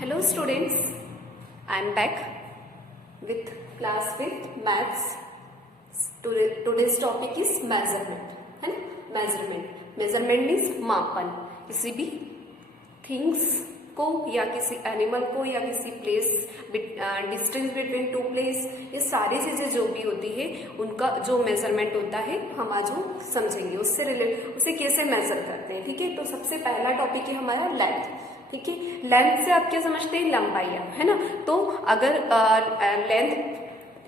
Hello students, I am back with class with maths. Today's topic is measurement. है ना? Measurement means मापन. किसी भी things को या किसी एनिमल को या किसी place, distance between two place, ये सारी चीजें जो भी होती है उनका जो मेजरमेंट होता है हम आज वो समझेंगे. उसे कैसे मेजर करते हैं. ठीक है, तो सबसे पहला टॉपिक है हमारा लेंथ. ठीक है, लेंथ से आप क्या समझते हैं? लंबाई, है ना. तो अगर लेंथ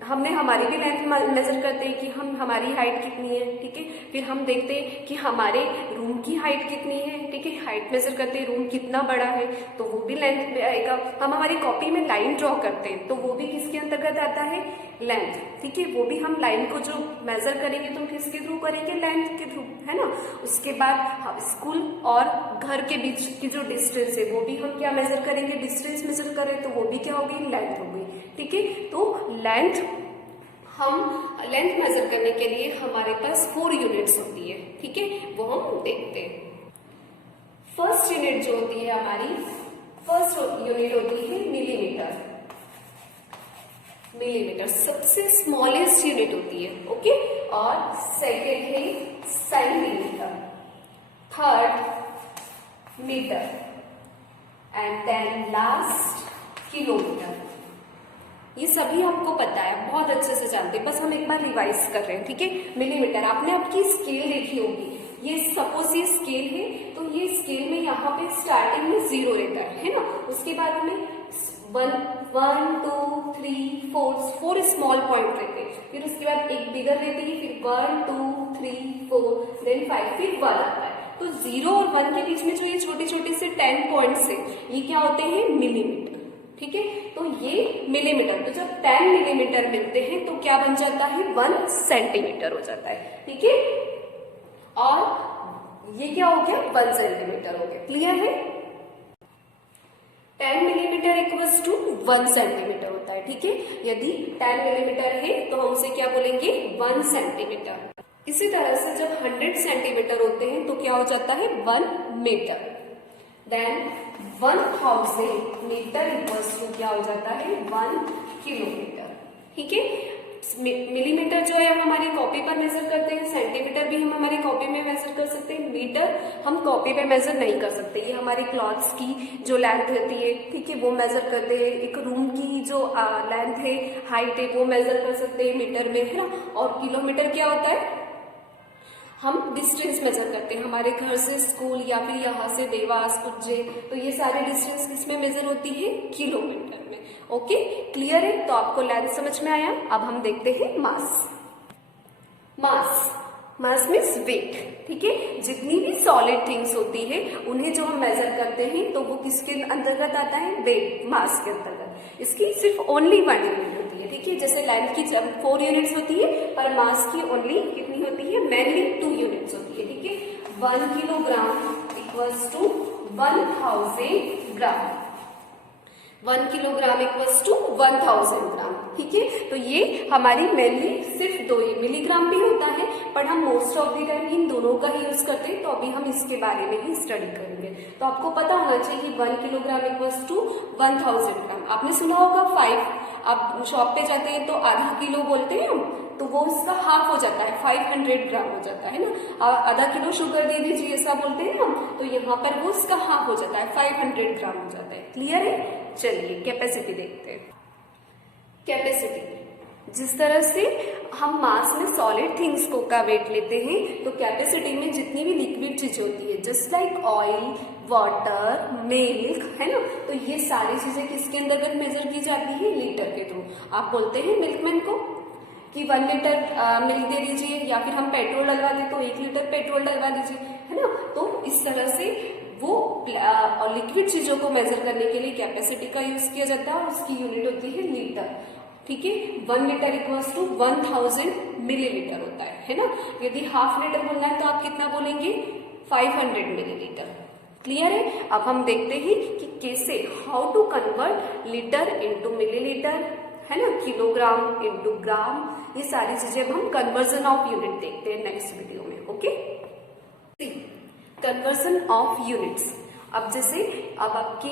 हमने हमारी भी लेंथ मेजर करते हैं कि हमारी हाइट कितनी है. ठीक है, फिर हम देखते हैं कि हमारे रूम की हाइट कितनी है. ठीक है, हाइट मेजर करते हैं, रूम कितना बड़ा है तो वो भी लेंथ में आएगा. हम हमारी कॉपी में लाइन ड्रॉ करते हैं तो वो भी किसके अंतर्गत आता है? लेंथ. ठीक है, वो भी हम लाइन को जो मेजर करेंगे तो किसके थ्रू करेंगे? लेंथ के थ्रू, है ना. उसके बाद स्कूल और घर के बीच की जो डिस्टेंस है वो भी हम क्या मेजर करेंगे? डिस्टेंस मेजर करें तो वो भी क्या होगी? लेंथ होगी. ठीक है, तो लेंथ मेजर करने के लिए हमारे पास 4 यूनिट्स होती है. ठीक है, वो हम देखते हैं. फर्स्ट यूनिट जो होती है हमारी, फर्स्ट यूनिट होती है मिलीमीटर. मिलीमीटर सबसे स्मॉलेस्ट यूनिट होती है. ओके, और सेकेंड है centimetre, third metre and then last kilometre. ये सभी आपको पता है, बहुत अच्छे से जानते हैं, बस हम एक बार रिवाइज कर रहे हैं. ठीक है, मिलीमीटर आपने आपकी स्केल देखी होगी. ये सपोज ये स्केल है तो ये स्केल में यहाँ पे स्टार्टिंग में 0 रहता है ना. उसके बाद में 1 2 3 4 स्मॉल पॉइंट रहते हैं. फिर उसके बाद एक बिगर रहती है, फिर 1 2 3 4 देन 5, फिर 1 आता है. तो 0 और 1 के बीच में जो ये छोटे छोटे से 10 पॉइंट्स है ये क्या होते हैं? मिलीमीटर. ठीक है, तो ये मिलीमीटर, तो जब 10 मिलीमीटर मिलते हैं तो क्या बन जाता है? 1 सेंटीमीटर हो जाता है. ठीक है, और ये क्या हो गया? 1 सेंटीमीटर हो गया. क्लियर है? 10 मिलीमीटर इक्वल्स टू 1 सेंटीमीटर होता है. ठीक है, यदि 10 मिलीमीटर है तो हम उसे क्या बोलेंगे? 1 सेंटीमीटर. इसी तरह से जब 100 सेंटीमीटर होते हैं तो क्या हो जाता है? 1 metre. Then 1000 metre equals to क्या हो जाता है? 1 किलोमीटर. ठीक है, मिलीमीटर जो है हम हमारी कॉपी पर मेजर करते हैं, सेंटीमीटर भी हम हमारी कॉपी में मेजर कर सकते हैं, मीटर हम कॉपी पे मेजर नहीं कर सकते. ये हमारी क्लॉथ्स की जो लेंथ रहती है, ठीक है, वो मेजर करते हैं. एक रूम की जो लेंथ है, हाइट है, वो मेजर कर सकते हैं मीटर में, है ना. और किलोमीटर क्या होता है? हम डिस्टेंस मेजर करते हैं, हमारे घर से स्कूल या फिर यहाँ से देवास, उज्जैन, तो ये सारे डिस्टेंस किसमें मेजर होती है? किलोमीटर में. ओके, क्लियर है? तो आपको लेंथ समझ में आया. अब हम देखते हैं मास. Mass means wait. ठीक है, जितनी भी सॉलिड थिंग्स होती है उन्हें जो हम मेजर करते हैं तो वो किसके अंतर्गत आता है? वेट, मास के अंतर्गत. इसकी सिर्फ ओनली 1 यूनिट होती है. ठीक है, जैसे लेंथ की 4 यूनिट्स होती है पर मास की ओनली कितनी होती है? मेनली 2 यूनिट्स होती है. ठीक है, 1 kilogram equals to 1000 gram. 1 kilogram equals to 1000 gram. ठीक है, तो ये हमारी मेनली सिर्फ 2 मिलीग्राम भी होता है पर हम most of the time in दोनों का ही यूज करते हैं. तो अभी हम इसके बारे में ही स्टडी करेंगे. तो आपको पता होना चाहिए कि 1 किलोग्राम इक्वल्स टू 1000 ग्राम. आपने सुना होगा 5, आप शॉप पे जाते हैं तो आधा किलो बोलते हैं हम, तो वो इसका हाफ हो जाता है, 500 ग्राम हो जाता है ना. आधा किलो शुगर दे दीजिए ऐसा बोलते हैं हम, तो यहाँ पर वो इसका हाफ हो जाता है, 500 ग्राम हो जाता है. क्लियर है? चलिए कैपेसिटी देखते हैं. कैपेसिटी, जिस तरह से हम मास में सॉलिड थिंग्स को का वेट लेते हैं तो कैपेसिटी में जितनी भी लिक्विड चीजें होती है, just like oil, water, milk, है ना, तो ये सारी चीजें किसके अंतर्गत मेजर की जाती है? लीटर के थ्रू. आप बोलते हैं मिल्कमैन को कि 1 लीटर मिल्क दे दीजिए, या फिर हम पेट्रोल डलवा दें तो 1 लीटर पेट्रोल डलवा दीजिए, है ना. तो इस तरह से वो लिक्विड चीजों को मेजर करने के लिए कैपेसिटी का यूज किया जाता है और उसकी यूनिट होती है लीटर. ठीक है, 1 लीटर इक्वल्स टू 1000 मिलीलीटर होता है ना. यदि हाफ लीटर बोलना है तो आप कितना बोलेंगे? 500 मिलीलीटर. क्लियर है? अब हम देखते हैं कि कैसे, how to convert litre into millilitre, है ना, किलोग्राम इंटू ग्राम. ये सारी चीजें अब हम कन्वर्जन ऑफ यूनिट देखते हैं नेक्स्ट वीडियो में. Okay, conversion of units. अब जैसे अब आपकी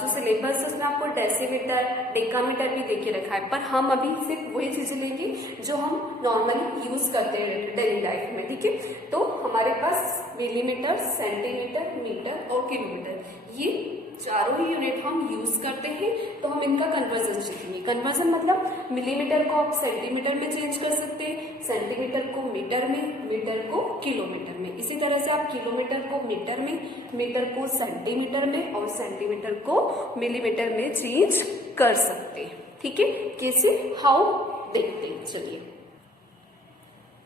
जो सिलेबस है उसमें आपको डेसीमीटर डेकामीटर भी देके रखा है, पर हम अभी सिर्फ वही चीजें लेंगे जो हम नॉर्मली यूज करते हैं डेली लाइफ में, ठीक है। तो हमारे पास मिलीमीटर, सेंटीमीटर, मीटर और किलोमीटर, ये चारों ही यूनिट हम यूज करते हैं। तो हम इनका कन्वर्जन सीखेंगे। कन्वर्जन मतलब मिलीमीटर को आप सेंटीमीटर में चेंज कर सकते हैं, सेंटीमीटर को मीटर में, मीटर को किलोमीटर में। इसी तरह से आप किलोमीटर को मीटर में, मीटर को सेंटीमीटर में और सेंटीमीटर को मिलीमीटर में चेंज कर सकते हैं, ठीक है। कैसे, हाउ, देखते हैं। चलिए,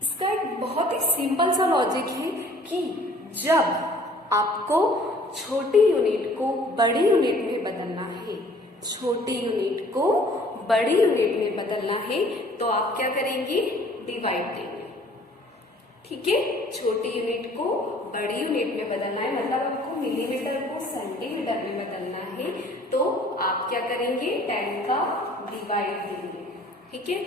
इसका एक बहुत ही सिंपल सा लॉजिक है कि जब आपको छोटी यूनिट को बड़ी यूनिट में बदलना है, छोटी यूनिट को बड़ी यूनिट में बदलना है, तो आप क्या करेंगे, डिवाइड देंगे, ठीक है। छोटी यूनिट को बड़ी यूनिट में बदलना है, मतलब आपको मिलीमीटर को सेंटीमीटर में बदलना है, तो आप क्या करेंगे, 10 का डिवाइड देंगे, ठीक है।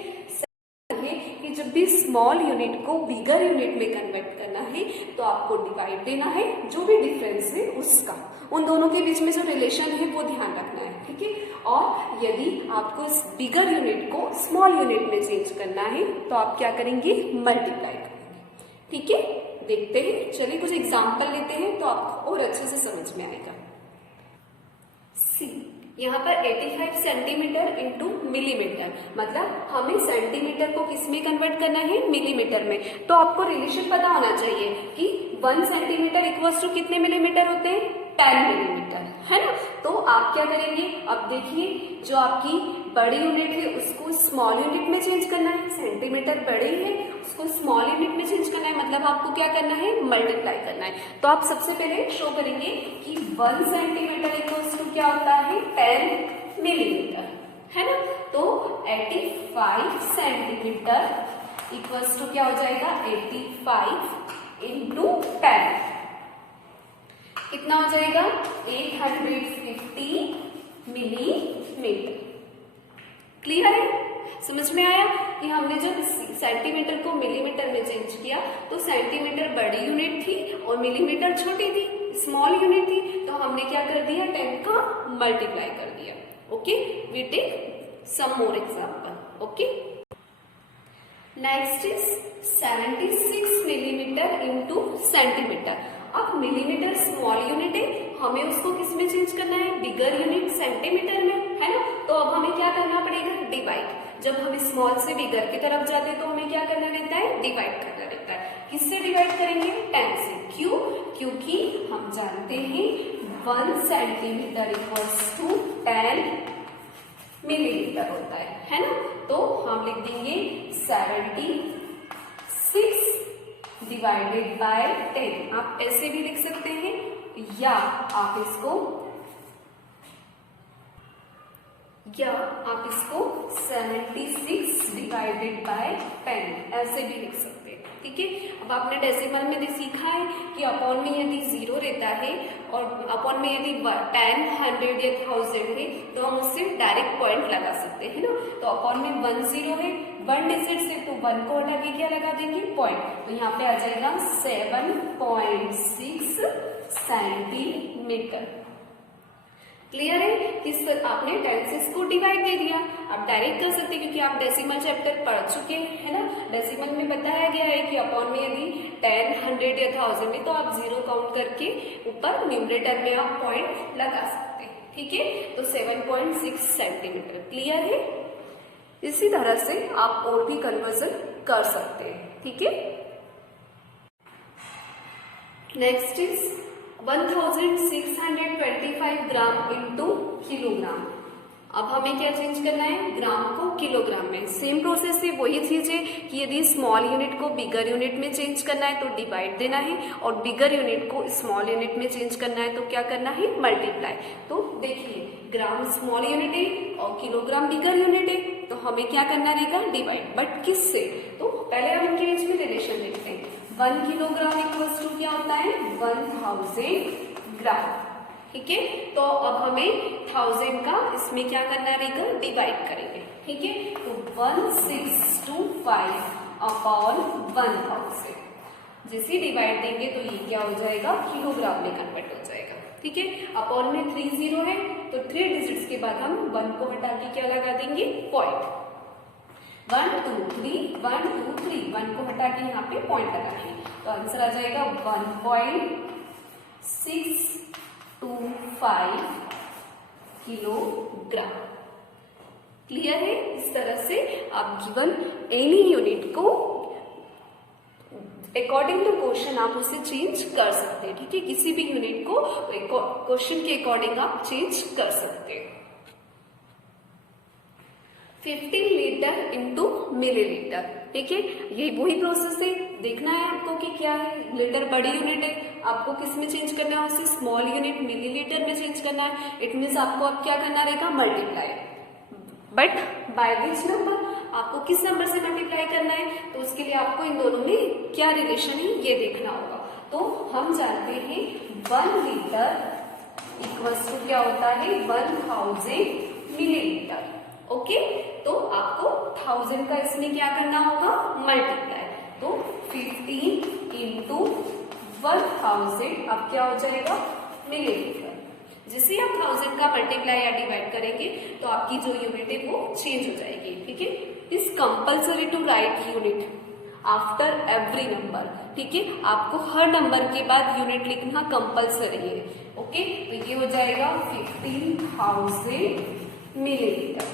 कि जब भी स्मॉल यूनिट को बिगर यूनिट में कन्वर्ट करना है तो आपको डिवाइड देना है, जो भी डिफरेंस है उसका, उन दोनों के बीच में जो रिलेशन है वो ध्यान रखना है, ठीक है। और यदि आपको इस बिगर यूनिट को स्मॉल यूनिट में चेंज करना है तो आप क्या करेंगे, मल्टीप्लाई करेंगे, ठीक है। देखते हैं, चलिए कुछ एग्जाम्पल लेते हैं तो आपको और अच्छे से समझ में आएगा। सी, यहाँ पर 85 सेंटीमीटर इंटू मिलीमीटर, मतलब हमें सेंटीमीटर को किस में कन्वर्ट करना है, मिलीमीटर में। तो आपको रिलेशन पता होना चाहिए कि 1 सेंटीमीटर इक्वल्स टू कितने मिलीमीटर होते हैं, 10 मिलीमीटर, है ना। तो आप क्या करेंगे, अब देखिए जो आपकी बड़ी यूनिट है उसको स्मॉल यूनिट में चेंज करना है, सेंटीमीटर बड़ी है उसको स्मॉल यूनिट में चेंज करना है, मतलब आपको क्या करना है, मल्टीप्लाई करना है। तो आप सबसे पहले शो करेंगे कि 1 सेंटीमीटर इक्वल्स टू क्या होता है, 10 मिलीमीटर, है ना। तो 85 सेंटीमीटर इक्वल्स टू क्या हो जाएगा, 85 इंटू 10, कितना हो जाएगा, 850 मिलीमीटर। क्लियर है, समझ में आया कि हमने जब सेंटीमीटर को मिलीमीटर में चेंज किया तो सेंटीमीटर बड़ी यूनिट थी और मिलीमीटर छोटी थी, स्मॉल यूनिट थी, तो हमने क्या कर दिया, 10 का मल्टीप्लाई कर दिया। Okay, we take some more example. Okay, next is 76 millimetre into centimetre. अब मिलीमीटर स्मॉल यूनिट है, हमें उसको किस में चेंज करना है, बिगर यूनिट सेंटीमीटर में, है ना। तो अब हमें क्या करना पड़ेगा, डिवाइड। जब हम स्मॉल से बिगर की तरफ जाते हैं तो हमें क्या करना रहता है, डिवाइड करना रहता है। किससे डिवाइड करेंगे, 10 से। क्यों, क्योंकि हम जानते हैं 1 सेंटीमीटर इक्वल्स टू 10 मिलीमीटर होता है ना। तो हम लिख देंगे 76 डिवाइडेड बाय 10। आप ऐसे भी लिख सकते हैं या आप इसको 76 डिवाइडेड बाय 10 ऐसे भी लिख सकते हैं, ठीक है। अब आपने डेसिमल में भी सीखा है कि अपॉन में यदि 0 रहता है और अपॉन में यदि 10, 100 या 1000 है तो हम उससे डायरेक्ट पॉइंट लगा सकते हैं ना। तो अपॉन में 1 0 है, 1 डिजिट से, तो 1 को हटा के क्या लगा देंगे, पॉइंट। तो यहाँ पे आ जाएगा 7.6 सेंटीमीटर। क्लियर है, किस आपने 10 से इसको डिवाइड दे दिया। आप डायरेक्ट कर सकते हैं क्योंकि आप डेसिमल चैप्टर पढ़ चुके हैं, है ना। डेसिमल में बताया गया है कि अपॉन में यदि 10, 100 या 1000 है तो आप 0 काउंट करके ऊपर न्यूमरेटर में आप पॉइंट लगा सकते हैं, ठीक है। तो 7.6 सेंटीमीटर। क्लियर है, इसी तरह से आप और भी कन्वर्जन कर सकते हैं, ठीक है। Next is 1625 gram into kilogram. अब हमें क्या चेंज करना है, ग्राम को किलोग्राम में। सेम प्रोसेस है, वही चीज है कि यदि स्मॉल यूनिट को बिगर यूनिट में चेंज करना है तो डिवाइड देना है, और बिगर यूनिट को स्मॉल यूनिट में चेंज करना है तो क्या करना है, मल्टीप्लाई। तो देखिए, ग्राम स्मॉल यूनिट है और किलोग्राम बिगर यूनिट है, तो हमें क्या करना रहेगा, डिवाइड। बट किससे, तो पहले हम इनके बीच में रिलेशन देखते हैं। 1 किलोग्राम इक्वल्स टू क्या होता है, 1000 ग्राम, ठीक है। तो अब हमें 1000 का इसमें क्या करना रहेगा, डिवाइड करेंगे, ठीक है। तो 1625 अपॉन 1000 जैसे डिवाइड देंगे तो ये क्या हो जाएगा, किलोग्राम में कन्वर्ट हो जाएगा, ठीक है। अपॉन में 3 जीरो है तो 3 डिजिट्स के बाद हम 1 को हटा के क्या लगा देंगे, पॉइंट। 1 2 3 1 2 3 1 को हटा के यहाँ पे पॉइंट लगाएंगे तो आंसर आ जाएगा 1.625 किलोग्राम। क्लियर है। इस तरह से आप गिवन एनी यूनिट को अकॉर्डिंग टू क्वेश्चन आप उसे चेंज कर सकते हैं, ठीक है। किसी भी यूनिट को क्वेश्चन के अकॉर्डिंग आप चेंज कर सकते हैं। 15 लीटर इंटू मिलीलीटर, ठीक है। ये वही प्रोसेस है, देखना है आपको कि क्या है। लीटर बड़ी यूनिट है, आपको किस में चेंज करना है, उसे स्मॉल यूनिट मिलीलीटर में चेंज करना है। इट मीन्स आपको अब क्या करना रहेगा, multiply. But by which number, आपको किस नंबर से मल्टीप्लाई करना है, तो उसके लिए आपको इन दोनों में क्या रिलेशन है ये देखना होगा। तो हम जानते हैं 1 लीटर इक्वल्स टू क्या होता है, 1000 मिलीलीटर। ओके, तो आपको 1000 का इसमें क्या करना होगा, मल्टीप्लाई। तो 15 इंटू 1000 अब क्या हो जाएगा, मिलीलीटर। जिसे आप 1000 का मल्टीप्लाई या डिवाइड करेंगे तो आपकी जो यूनिट है वो चेंज हो जाएगी, ठीक है। Is compulsory to write unit after every number, ठीक है। आपको हर नंबर के बाद यूनिट लिखना कंपल्सरी है। ओके, तो ये हो जाएगा 15,000 मिलीलीटर।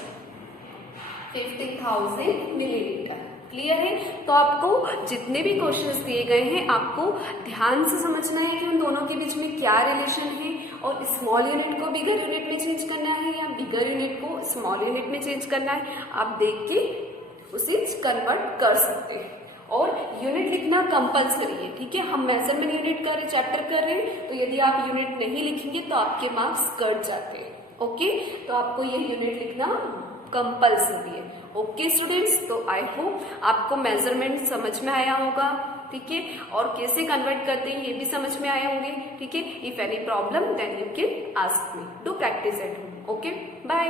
15,000 मिलीलीटर। क्लियर है। तो आपको जितने भी क्वेश्चंस दिए गए हैं आपको ध्यान से समझना है कि उन दोनों के बीच में क्या रिलेशन है, और स्मॉल यूनिट को बिगर यूनिट में चेंज करना है या बिगर यूनिट को स्मॉल यूनिट में चेंज करना है। आप देख के उसे कन्वर्ट कर सकते हैं, और यूनिट लिखना कंपल्सरी है, ठीक है। हम मेजरमेंट यूनिट का चैप्टर कर रहे हैं, तो यदि आप यूनिट नहीं लिखेंगे तो आपके मार्क्स कट जाते हैं। ओके, तो आपको ये यूनिट लिखना कंपल्सरी है। ओके स्टूडेंट्स, तो आई होप आपको मेजरमेंट समझ में आया होगा, ठीक है, और कैसे कन्वर्ट करते हैं ये भी समझ में आए होंगे, ठीक है। If any problem then you can ask me. Do practice at home. Okay, bye.